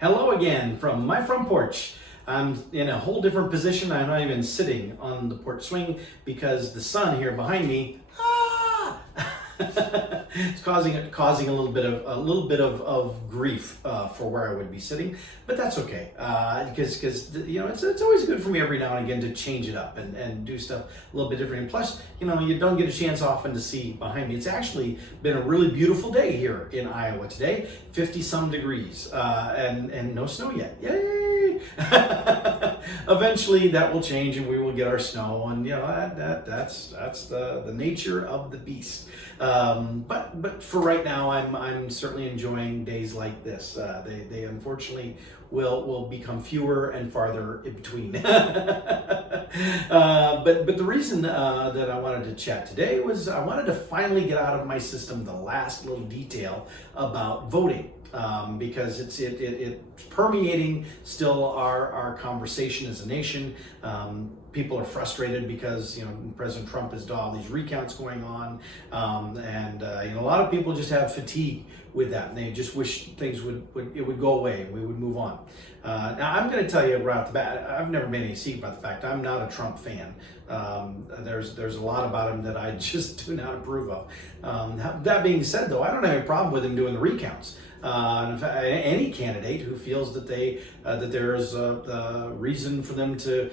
Hello again from my front porch. I'm in a whole different position. I'm not even sitting on the porch swing because the sun here behind me it's causing a little bit of grief for where I would be sitting, but that's okay because you know it's always good for me every now and again to change it up and do stuff a little bit different. And plus, you know, you don't get a chance often to see behind me. It's actually been a really beautiful day here in Iowa today, 50 some degrees, and no snow yet. Yay! Eventually that will change and we will get our snow, and you know that's the nature of the beast. But for right now, I'm certainly enjoying days like this. They unfortunately will become fewer and farther in between. But the reason that I wanted to chat today was I wanted to finally get out of my system the last little detail about voting. Because it's permeating still our conversation as a nation. People are frustrated because, you know, President Trump has all these recounts going on, and you know, a lot of people just have fatigue with that, and they just wish things would go away and we would move on. Now, I'm going to tell you right off the bat, I've never made any secret about the fact I'm not a Trump fan. There's a lot about him that I just do not approve of. That being said, though, I don't have any problem with him doing the recounts. In fact, any candidate who feels that that there is a reason for them to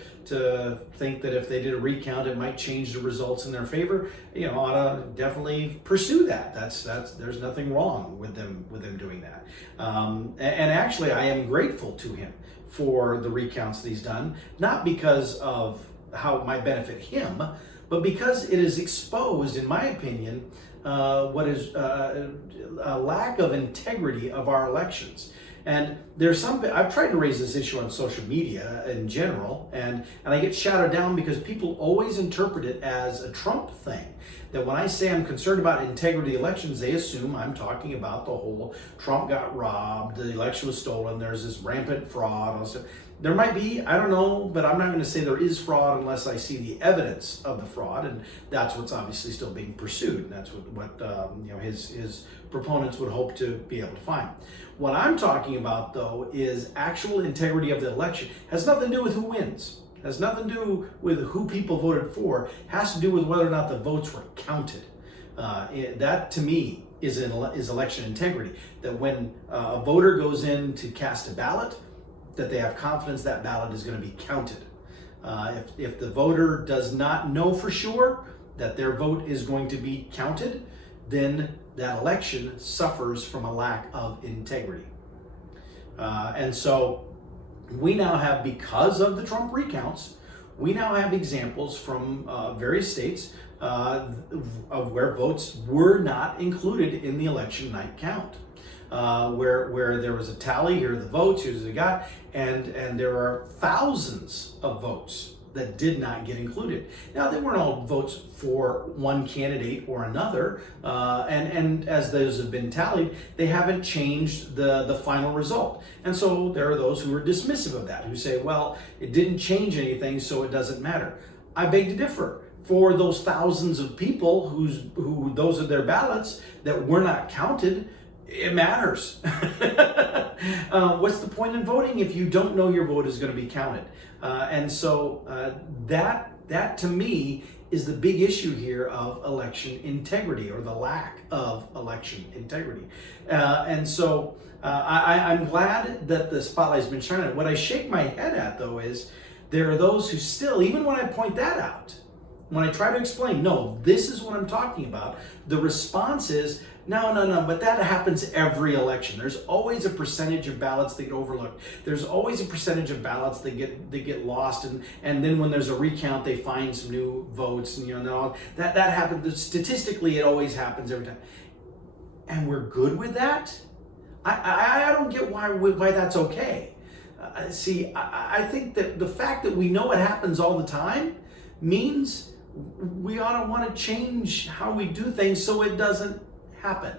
think that if they did a recount it might change the results in their favor, you know, ought to definitely pursue that. There's nothing wrong with them doing that. And actually, I am grateful to him for the recounts that he's done, not because of how it might benefit him, but because it is exposed, in my opinion, what is a lack of integrity of our elections. And there's I've tried to raise this issue on social media in general, and I get shouted down because people always interpret it as a Trump thing. That when I say I'm concerned about integrity of elections, they assume I'm talking about the whole Trump got robbed, the election was stolen, there's this rampant fraud. Also, there might be, I don't know, but I'm not going to say there is fraud unless I see the evidence of the fraud, and that's what's obviously still being pursued, and that's what you know, his proponents would hope to be able to find. What I'm talking about, though, is actual integrity of the election. Has nothing to do with who wins. Has nothing to do with who people voted for. Has to do with whether or not the votes were counted. That, to me, is election integrity. That when a voter goes in to cast a ballot, that they have confidence that ballot is going to be counted. If the voter does not know for sure that their vote is going to be counted, then that election suffers from a lack of integrity. And so we now have, because of the Trump recounts, we now have examples from various states of where votes were not included in the election night count. Where there was a tally, here are the votes, here's what we got, and there are thousands of votes that did not get included. Now, they weren't all votes for one candidate or another, and as those have been tallied, they haven't changed the final result. And so there are those who are dismissive of that, who say, well, it didn't change anything, so it doesn't matter. I beg to differ. For those thousands of people who those are their ballots that were not counted, it matters. What's the point in voting if you don't know your vote is going to be counted? And so that to me is the big issue here of election integrity, or the lack of election integrity. And so I'm glad that the spotlight's been shining on it. What I shake my head at, though, is there are those who still, even when I point that out, when I try to explain, no, this is what I'm talking about, the response is, no, but that happens every election. There's always a percentage of ballots that get overlooked. There's always a percentage of ballots that get lost, and then when there's a recount, they find some new votes, and you know, that happens. Statistically, it always happens every time. And we're good with that? I don't get why that's okay. See, I think that the fact that we know it happens all the time means we ought to want to change how we do things so it doesn't happen.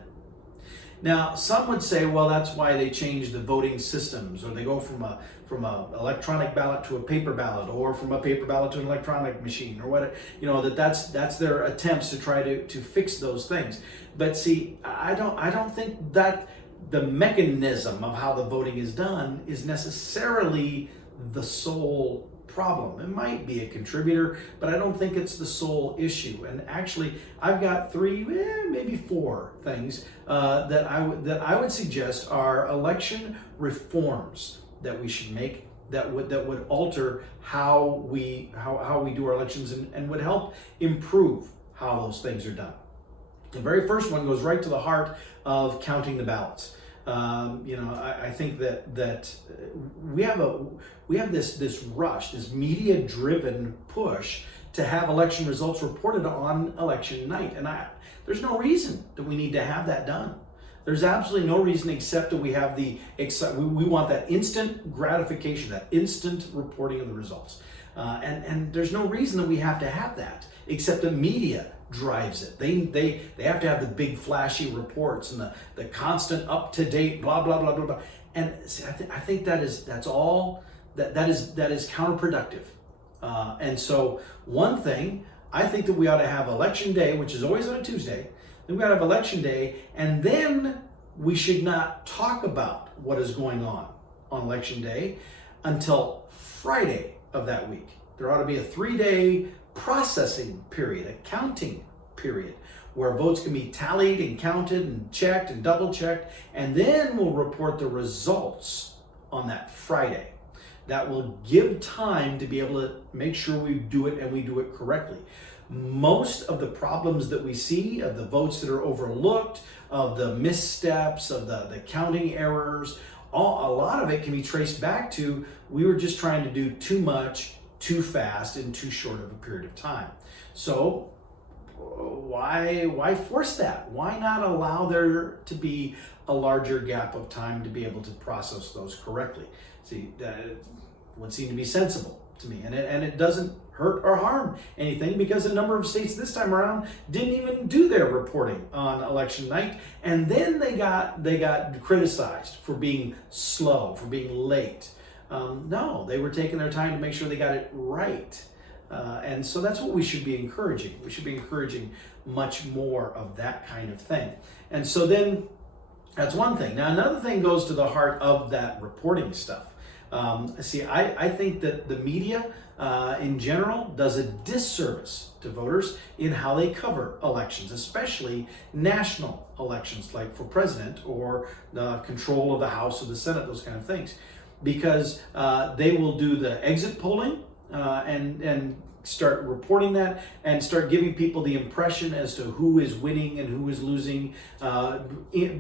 Now, some would say, well, that's why they changed the voting systems, or they go from a electronic ballot to a paper ballot, or from a paper ballot to an electronic machine, or what, you know, that's their attempts to try to fix those things. But see, I don't think that the mechanism of how the voting is done is necessarily the sole problem. It might be a contributor, but I don't think it's the sole issue. And actually, I've got three, maybe four things that I would suggest are election reforms that we should make that would alter how we do our elections and would help improve how those things are done. The very first one goes right to the heart of counting the ballots. I think that we have this rush, this media-driven push to have election results reported on election night, and there's no reason that we need to have that done. There's absolutely no reason except that we have we want that instant gratification, that instant reporting of the results, and there's no reason that we have to have that except that media drives it. They have to have the big flashy reports and the constant up to date blah blah blah blah blah. And see, I think that is counterproductive. And so one thing, I think that we ought to have election day, which is always on a Tuesday. Then we ought to have election day, and then we should not talk about what is going on election day until Friday of that week. There ought to be a 3-day processing period, a counting period, where votes can be tallied and counted and checked and double checked, and then we'll report the results on that Friday. That will give time to be able to make sure we do it and we do it correctly. Most of the problems that we see, of the votes that are overlooked, of the missteps, of the counting errors, a lot of it can be traced back to we were just trying to do too much, too fast, in too short of a period of time. So why force that? Why not allow there to be a larger gap of time to be able to process those correctly? See, that would seem to be sensible to me, and it doesn't hurt or harm anything, because a number of states this time around didn't even do their reporting on election night, and then they got criticized for being slow, for being late. No, they were taking their time to make sure they got it right. And so that's what we should be encouraging. We should be encouraging much more of that kind of thing. And so then that's one thing. Now, another thing goes to the heart of that reporting stuff. I think that the media in general does a disservice to voters in how they cover elections, especially national elections, like for president or the control of the House or the Senate, those kind of things. Because they will do the exit polling and start reporting that and start giving people the impression as to who is winning and who is losing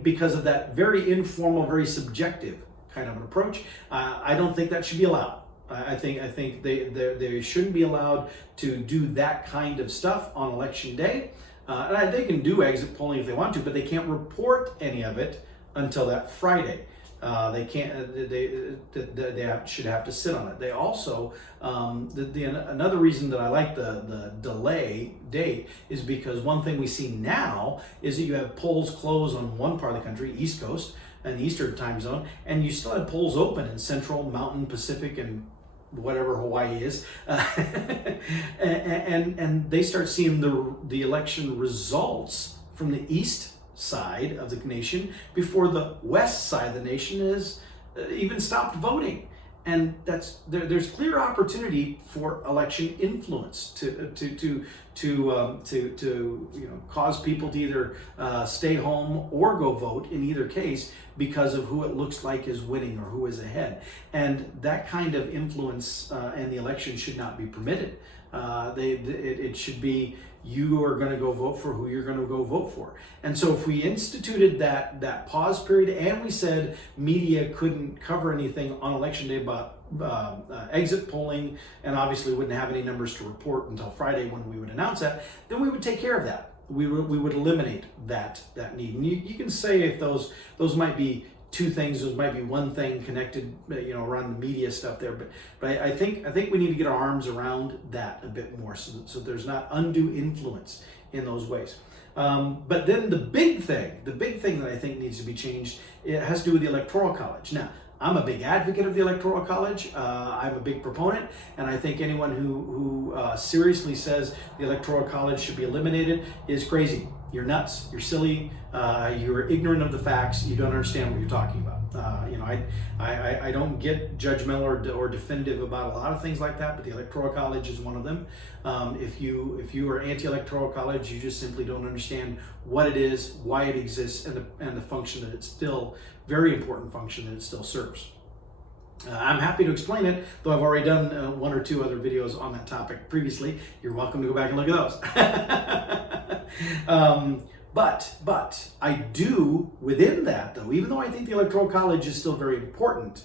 because of that very informal, very subjective kind of an approach. I don't think that should be allowed. I think they shouldn't be allowed to do that kind of stuff on election day. And they can do exit polling if they want to, but they can't report any of it until that Friday. They can't. They should have to sit on it. They also another reason that I like the delay date is because one thing we see now is that you have polls close on one part of the country, East Coast and the Eastern time zone, and you still have polls open in Central, Mountain, Pacific, and whatever Hawaii is, and they start seeing the election results from the East side of the nation before the west side of the nation is even stopped voting. And there's clear opportunity for election influence to cause people to either stay home or go vote in either case because of who it looks like is winning or who is ahead. And that kind of influence in the election should not be permitted. It should be, you are going to go vote for who you're going to go vote for. And so if we instituted that pause period and we said media couldn't cover anything on election day about exit polling, and obviously wouldn't have any numbers to report until Friday when we would announce that, then we would take care of that. We would eliminate that need. And you can say if those might be two things, those might be one thing connected, around the media stuff there. But I think we need to get our arms around that a bit more, so there's not undue influence in those ways. But then the big thing that I think needs to be changed, it has to do with the Electoral College. Now, I'm a big advocate of the Electoral College. I'm a big proponent, and I think anyone who seriously says the Electoral College should be eliminated is crazy. you're nuts, you're silly, you're ignorant of the facts, you don't understand what you're talking about. I don't get judgmental or definitive about a lot of things like that, but the Electoral College is one of them. If you are anti-Electoral College, you just simply don't understand what it is, why it exists, and the function that it's still, very important function that it still serves. I'm happy to explain it, though I've already done one or two other videos on that topic previously. You're welcome to go back and look at those. But I do, within that though, even though I think the Electoral College is still very important,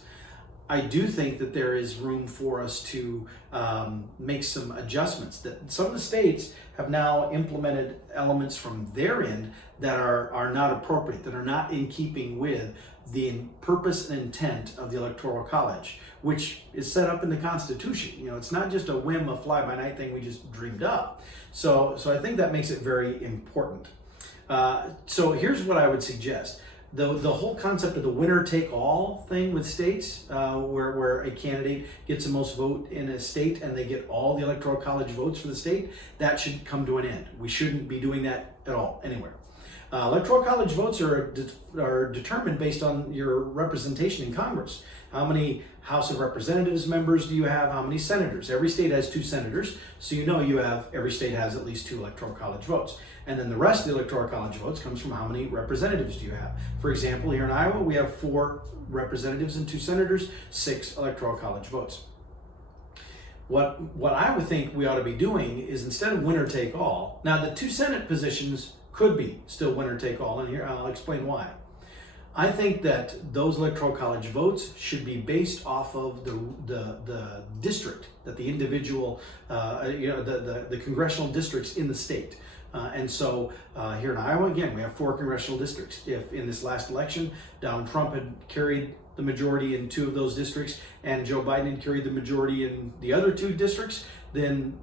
I do think that there is room for us to make some adjustments. That some of the states have now implemented elements from their end that are not appropriate, that are not in keeping with the purpose and intent of the Electoral College, which is set up in the Constitution. You know, it's not just a whim, a fly-by-night thing we just dreamed up. So I think that makes it very important. So here's what I would suggest. The whole concept of the winner-take-all thing with states, where a candidate gets the most vote in a state and they get all the Electoral College votes for the state, that should come to an end. We shouldn't be doing that at all, anywhere. Electoral College votes are determined based on your representation in Congress. How many House of Representatives members do you have? How many senators? Every state has 2 senators, so you know every state has at least 2 Electoral College votes. And then the rest of the Electoral College votes comes from how many representatives do you have. For example, here in Iowa, we have 4 representatives and 2 senators, 6 Electoral College votes. What I would think we ought to be doing is, instead of winner take all, now the 2 Senate positions could be still winner take all, and here I'll explain why. I think that those Electoral College votes should be based off of the district that the individual, the congressional districts in the state. And so here in Iowa, again, we have 4 congressional districts. If in this last election, Donald Trump had carried the majority in 2 of those districts and Joe Biden had carried the majority in the other 2 districts, then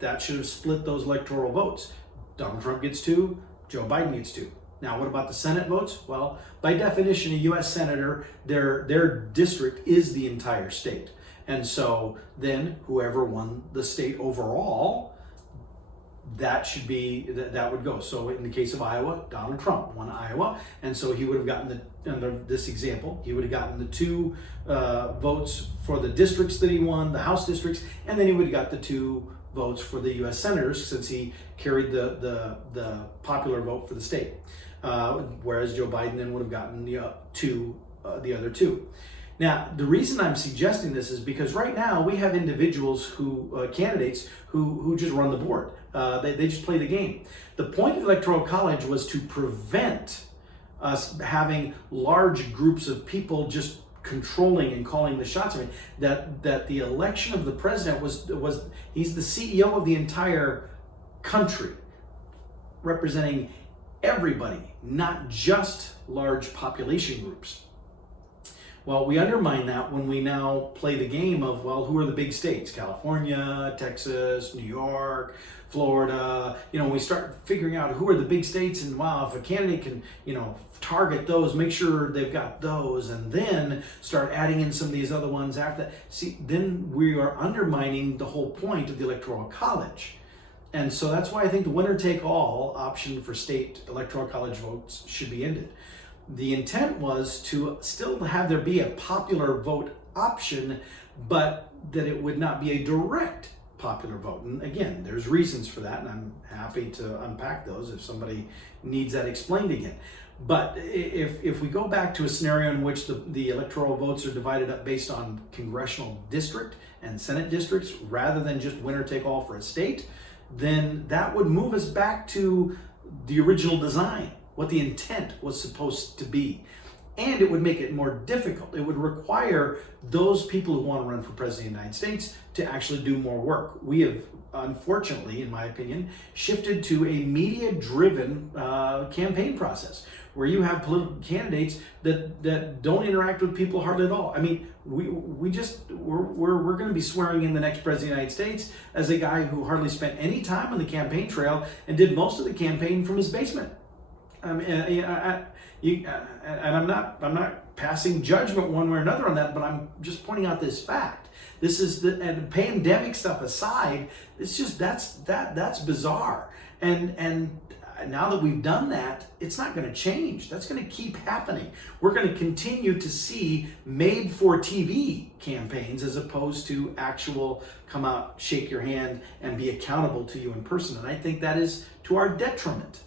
that should have split those electoral votes. Donald Trump gets 2, Joe Biden gets 2. Now, what about the Senate votes? Well, by definition, a U.S. Senator, their district is the entire state. And so then whoever won the state overall, that would go. So in the case of Iowa, Donald Trump won Iowa, and so he would have gotten under this example, he would have gotten the 2 votes for the districts that he won, the House districts, and then he would have got the 2 votes for the U.S. senators, since he carried the popular vote for the state. Whereas Joe Biden then would have gotten the other 2. Now, the reason I'm suggesting this is because right now we have individuals candidates who just run the board. They just play the game. The point of the Electoral College was to prevent us having large groups of people just controlling and calling the shots. I mean, that the election of the president was he's the CEO of the entire country, representing everybody, not just large population groups. Well, we undermine that when we now play the game of, well, who are the big states? California, Texas, New York, Florida. We start figuring out who are the big states, and wow, if a candidate can, target those, make sure they've got those, and then start adding in some of these other ones after that. See, then we are undermining the whole point of the Electoral College. And so that's why I think the winner-take-all option for state Electoral College votes should be ended. The intent was to still have there be a popular vote option, but that it would not be a direct popular vote. And again, there's reasons for that, and I'm happy to unpack those if somebody needs that explained again. But if we go back to a scenario in which the electoral votes are divided up based on congressional district and Senate districts rather than just winner-take-all for a state, then that would move us back to the original design, what the intent was supposed to be. And it would make it more difficult. It would require those people who want to run for president of the United States to actually do more work. We have, unfortunately, in my opinion, shifted to a media-driven campaign process where you have political candidates that don't interact with people hardly at all. I mean, we're going to be swearing in the next president of the United States as a guy who hardly spent any time on the campaign trail and did most of the campaign from his basement. I mean, and I'm not passing judgment one way or another on that, but I'm just pointing out this fact. This is and pandemic stuff aside, it's just that's bizarre. And now that we've done that, it's not going to change. That's going to keep happening. We're going to continue to see made for TV campaigns as opposed to actual come out, shake your hand, and be accountable to you in person. And I think that is to our detriment.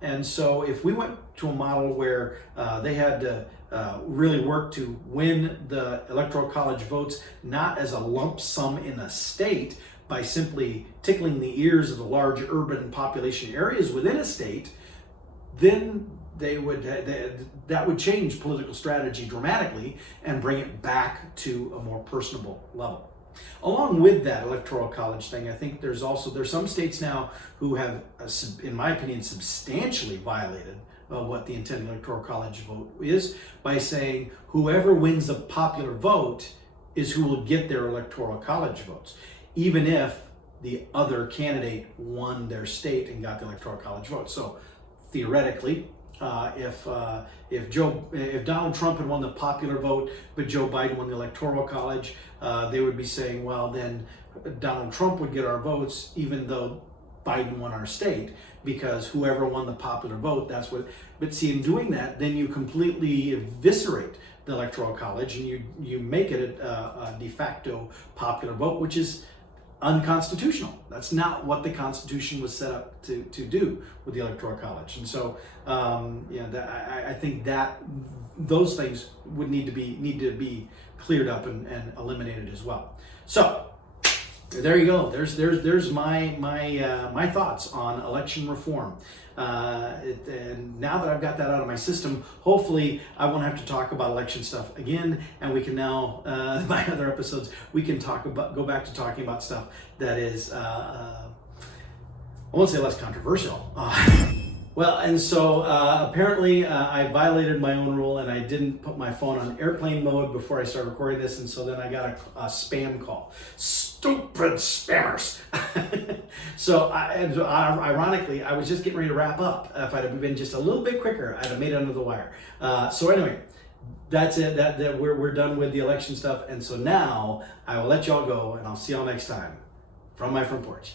And so if we went to a model where they had to really work to win the Electoral College votes, not as a lump sum in a state, by simply tickling the ears of the large urban population areas within a state, then that would change political strategy dramatically and bring it back to a more personable level. Along with that Electoral College thing, I think there's some states now who have, in my opinion, substantially violated what the intended Electoral College vote is by saying whoever wins the popular vote is who will get their Electoral College votes, even if the other candidate won their state and got the Electoral College vote. So theoretically, if Donald Trump had won the popular vote, but Joe Biden won the Electoral College, they would be saying, well, then Donald Trump would get our votes, even though Biden won our state, because whoever won the popular vote, that's what. But see, in doing that, then you completely eviscerate the Electoral College and you make it a de facto popular vote, which is unconstitutional. That's not what the Constitution was set up to do with the Electoral College. And so, I think that those things would need to be cleared up and eliminated as well. So there you go. There's my thoughts on election reform. And now that I've got that out of my system, hopefully I won't have to talk about election stuff again, and we can now, my other episodes, we can go back to talking about stuff that is, I won't say less controversial. Well, and so apparently I violated my own rule and I didn't put my phone on airplane mode before I started recording this, and so then I got a spam call. Stupid spammers! So ironically, I was just getting ready to wrap up. If I'd have been just a little bit quicker, I'd have made it under the wire. So anyway, that's it. That we're done with the election stuff, and so now I will let y'all go, and I'll see y'all next time from my front porch.